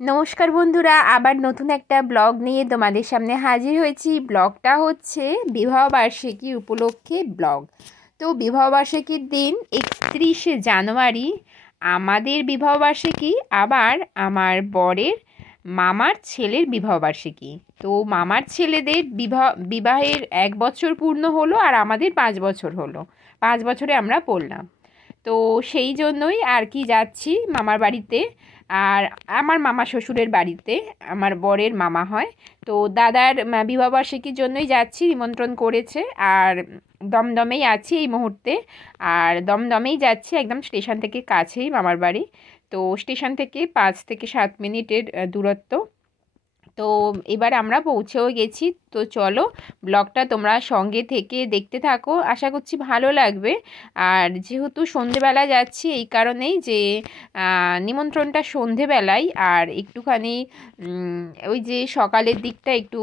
নমস্কার বন্ধুরা, আবার নতুন একটা ব্লগ নিয়ে তোমাদের সামনে হাজির হয়েছি। ব্লগটা হচ্ছে বিবাহবার্ষিকী উপলক্ষে ব্লগ। তো বিবাহবার্ষিকীর দিন 31শে জানুয়ারি আমাদের বিবাহবার্ষিকী, আবার আমার বরের মামার ছেলের বিবাহবার্ষিকী। তো মামার ছেলেদের বিবাহের 1 বছর পূর্ণ হলো, আর আমাদের 5 বছর হলো। 5 বছরে আমরা পড়লাম। তো সেই জন্যই আর কি যাচ্ছি মামার বাড়িতে, আর আমার মামা শ্বশুরের বাড়িতে, আমার বরের মামা হয়। তো দাদার বিবাহবার্ষিকীর জন্যই যাচ্ছি, নিমন্ত্রণ করেছে। আর দমদমেই আছি এই মুহূর্তে, আর দমদমেই যাচ্ছি, একদম স্টেশন থেকে কাছেই মামার বাড়ি। তো স্টেশন থেকে 5 থেকে 7 মিনিটের দূরত্ব। তো এবার আমরা পৌঁছেও গেছি। তো চলো ব্লগটা তোমরা সঙ্গে থেকে দেখতে থাকো, আশা করছি ভালো লাগবে। আর যেহেতু সন্ধেবেলা যাচ্ছি, এই কারণেই যে নিমন্ত্রণটা সন্ধেবেলায়, আর একটুখানি ওই যে সকালের দিকটা একটু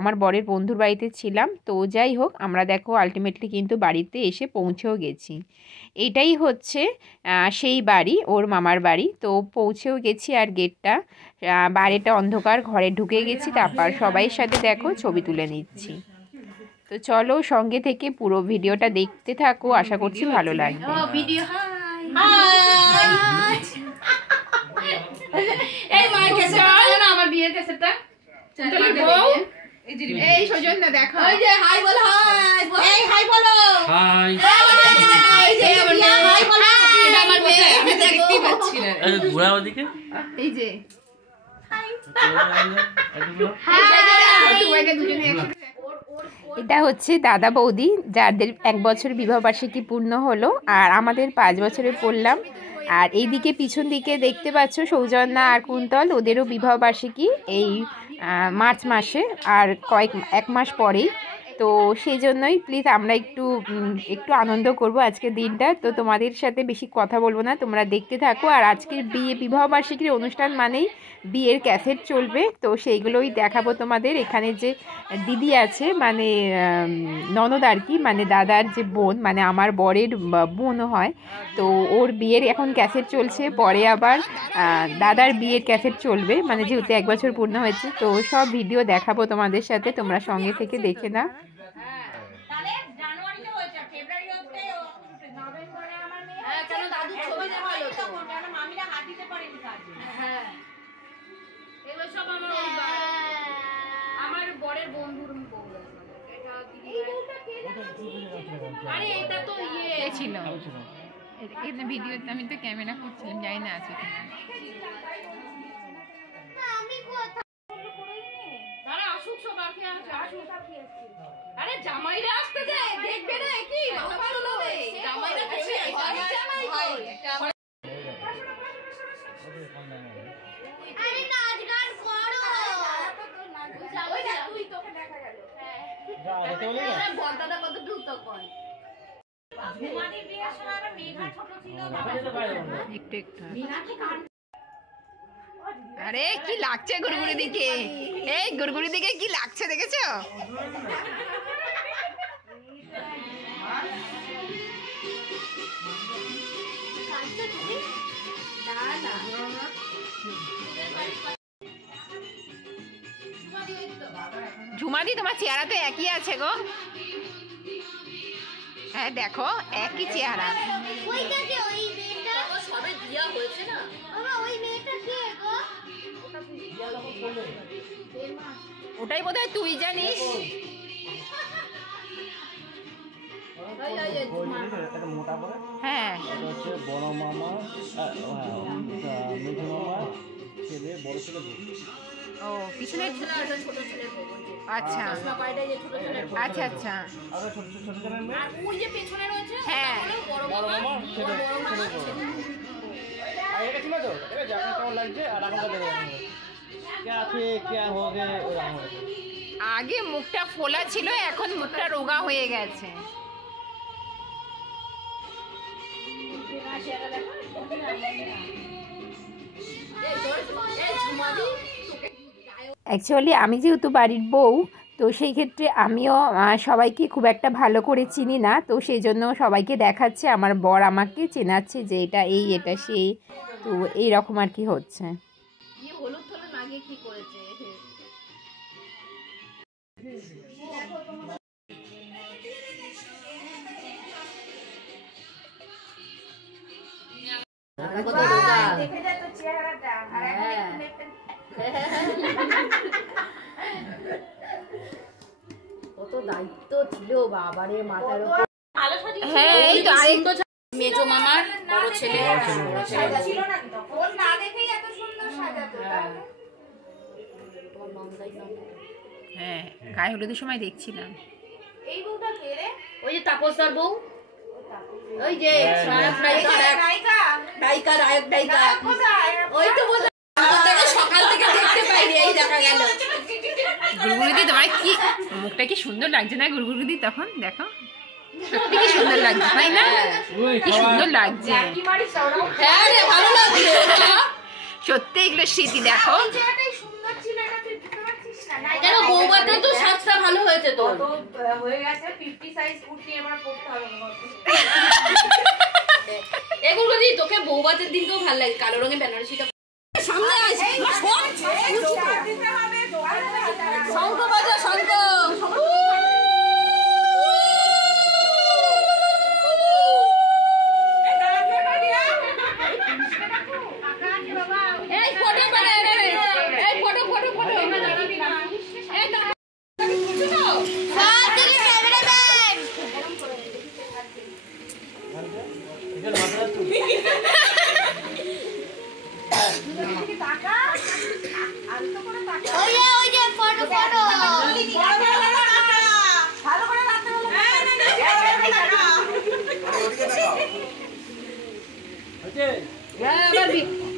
আমার বরের বন্ধুর বাড়িতে ছিলাম। তো যাই হোক, আমরা দেখো আলটিমেটলি কিন্তু বাড়িতে এসে পৌঁছেও গেছি। এটাই হচ্ছে সেই বাড়ি, ওর মামার বাড়ি। তো পৌঁছেও গেছি, আর গেটটা বাইরেটা অন্ধকার, ঘরে ঢুকে গেছি। তারপর সবাইয়ের সাথে দেখো ছবি তুলে নিচ্ছি। তো চলো সঙ্গে থেকে পুরো ভিডিওটা দেখতে থাকো, আশা করছি ভালো লাগবে। এই সজনদা দেখো, এই যে হাই বলো, হাই এই হাই বলো, হাই এই যে হাই বলো, এটা আমার মেয়ে, আমি দেখতেই পাচ্ছি না। এই ঘোড়া ওদিকে, এই যে এটা হচ্ছে দাদা বৌদি, যাদের 1 বছর বিবাহবার্ষিকী পূর্ণ হলো, আর আমাদের 5 বছরে পড়লাম। আর এইদিকে পিছন দিকে দেখতে পাচ্ছ সৌজন্যা আর কুন্তল, ওদেরও বিবাহবার্ষিকী এই মার্চ মাসে, আর 1 মাস পরেই। তো সেই জন্যই প্লিজ আমরা একটু আনন্দ করব আজকের দিনটা। তো তোমাদের সাথে বেশি কথা বলবো না, তোমরা দেখতে থাকো। আর আজকের বিবাহবার্ষিকীর অনুষ্ঠান মানেই বিয়ের ক্যাসেট চলবে, তো সেইগুলোই দেখাবো তোমাদের। এখানে যে দিদি আছে, মানে ননদ আর কি, মানে দাদার যে বোন, মানে আমার বরের বোনও হয়। তো ওর বিয়ের এখন ক্যাসেট চলছে, পরে আবার দাদার বিয়ের ক্যাসেট চলবে, মানে যেহেতু 1 বছর পূর্ণ হয়েছে। তো সব ভিডিও দেখাবো তোমাদের সাথে, তোমরা সঙ্গে থেকে দেখে নাও। আমার বরের বন্ধুর বউ, আরে এটা তো ইয়ে ছিল এখানে ভিডিওতে, আমি তো ক্যামেরা করছিলাম, জানি না আছে কিনা। দাঁড়া আসুক, সব আর খেয়ে আছে, আসুক। আরে জামাইরা আসতে দে, দেখবে না কি ভালো ভালো হবে, জামাইরা দেখবে, জামাই ভাই আরে নাচ গান করো, ওই যা তুই, তোকে দেখা গেল। হ্যাঁ যা হতে হলো না, বড়দাদা কত দ্রুত কর। ঘুমানি বিয়ের সময় আর মেঘা ছোট ছিল, একটু একটু আরে কি লাগছে গুড়গুড়ি দিকে, এই গুড়গুড়ি দিকে কি লাগছে দেখেছো? ঝুমাদি, তোমার চেহারা তো একই আছে গো। হ্যাঁ দেখো, একই চেহারা। ওটাই বোধহয় তুই জানিস। হ্যাঁ বড় মামা, মেজো মামা ছেলে, বড় ছেলে। ও পিছনে আচ্ছা আচ্ছা আচ্ছা, হ্যাঁ আগে মুখটা ফোলা ছিল, এখন মুখটা রোগা হয়ে গেছে। অ্যাকচুয়ালি আমি যেহেতু বাড়ির বউ, তো সেই ক্ষেত্রে আমিও সবাইকে খুব একটা ভালো করে চিনি না। তো সেই জন্য সবাইকে দেখাচ্ছে, আমার বর আমাকে চেনাচ্ছে যে এটা এই, এটা সেই। তো এইরকম আর কি হচ্ছে। গিয়ে কি করেছে। কত দায়িত্ব ছিল বাবারে মাথার উপর। হ্যাঁ এই তো আরেকটা মেজো মামার বড় ছেলে ছিল না তখন, না দেখেই এত সুন্দর সাজাতো। হ্যাঁ গায়ে হলুদের সময় দেখছিলাম। এই বউটা কে রে? ওই যে তাপসদার বউ, ওই যে নায়িকা ওই তো বল, সকাল থেকে দেখতে পাইনি, এই দেখা গেল। গুড়গুড়িদি তোমার কি মুখটা কি সুন্দর লাগছে না গুড়গুড়িদি, তখন দেখো সত্যি কি সুন্দর লাগছে তাই না, কি সুন্দর লাগছে। হ্যাঁ রে ভালো লাগছে সত্যি এগুলো স্মৃতি দেখো। কেন বউবাতে তো সাজটা ভালো হয়েছে, তো হয়ে গেছে 50 সাইজ কুর্তি এবার পরতে হবে না। এগুলো দি তোকে বউবাতের দিন তো ভালো লাগে, কালো রঙের বেনারসিটা সামনে আসে। শঙ্খ বাজা শঙ্খ। এই ফটো বানা, এই ফটো ফটো ফটো এই তো সাথে ক্যামেরাম্যান ওই যে ফটো ফটো ভালো করে রাখতে হবে।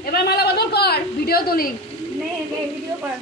এবার মালা বদল কর, ভিডিও তুলি। ভিডিও কর।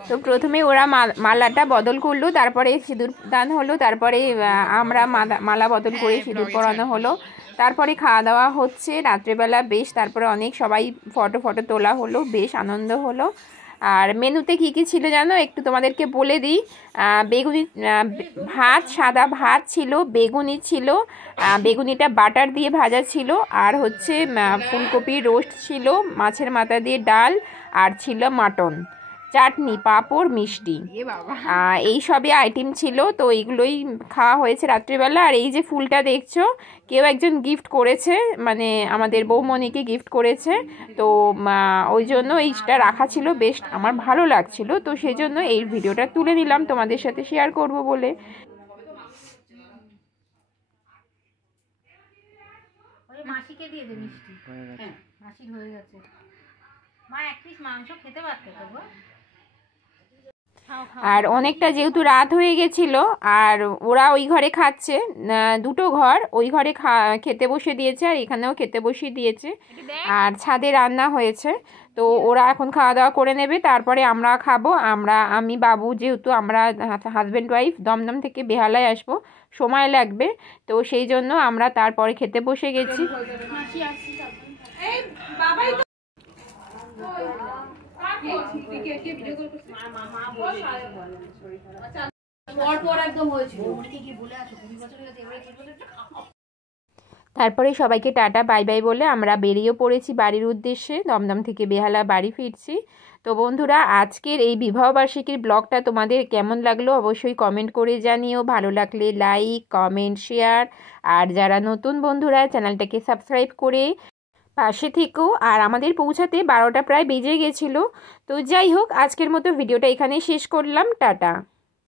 তো প্রথমে ওরা মালাটা বদল করলো, তারপরে সিঁদুর দান হলো, তারপরে আমরা মালা বদল করে সিঁদুর পরানো হলো, তারপরে খাওয়া দাওয়া হচ্ছে রাত্রেবেলা বেশ, তারপরে অনেক সবাই ফটো তোলা হলো, বেশ আনন্দ হলো। আর মেনুতে কী কী ছিল জানো, একটু তোমাদেরকে বলে দিই। বেগুনি ভাত, সাদা ভাত ছিল, বেগুনি ছিল, বেগুনিটা বাটার দিয়ে ভাজা ছিল, আর হচ্ছে ফুলকপির রোস্ট ছিল, মাছের মাথা দিয়ে ডাল, আর ছিল মাটন, চাটনি, পাঁপড়, মিষ্টি, এই সবই আইটেম ছিল। তো এইগুলোই খাওয়া হয়েছে রাত্রিবেলা। আর এই যে ফুলটা দেখছো, কেউ একজন গিফট করেছে, মানে আমাদের বৌমণিকে গিফট করেছে, তো ওই জন্য এইটা রাখা ছিল, বেশ আমার ভালো লাগছিল, তো সেই জন্য এই ভিডিওটা তুলে নিলাম তোমাদের সাথে শেয়ার করব বলে। মাসিকে দিয়ে দে মিষ্টি। হ্যাঁ মাসির হয়ে গেছে। মা এক পিস মাংস খেতে পারতে তো গো। আর অনেকটা যেহেতু রাত হয়ে গেছিলো, আর ওরা ওই ঘরে খাচ্ছে, দুটো ঘর, ওই ঘরে খেতে বসে দিয়েছে, আর এখানেও খেতে বসিয়ে দিয়েছে, আর ছাদে রান্না হয়েছে। তো ওরা এখন খাওয়া দাওয়া করে নেবে, তারপরে আমরা খাবো। আমি বাবু, যেহেতু আমরা হাজব্যান্ড ওয়াইফ দমদম থেকে বেহালায় আসবো, সময় লাগবে, তো সেই জন্য আমরা তারপরে খেতে বসে গেছি। তারপরে সবাইকে টাটা বাই বাই বলে আমরা বেরিয়ে পড়েছি বাড়ির উদ্দেশ্যে, দমদম থেকে বেহালা বাড়ি ফিরছি। তো বন্ধুরা, আজকের এই বিবাহবার্ষিকীর ব্লগটা তোমাদের কেমন লাগলো অবশ্যই কমেন্ট করে জানিও। ভালো লাগলে লাইক, কমেন্ট, শেয়ার, আর যারা নতুন বন্ধুরা চ্যানেলটাকে সাবস্ক্রাইব করে পাশে থেকো। আর আমাদের পৌঁছাতে 12টা প্রায় বেজে গেছিলো। তো যাই হোক, আজকের মতো ভিডিওটা এখানেই শেষ করলাম, টাটা।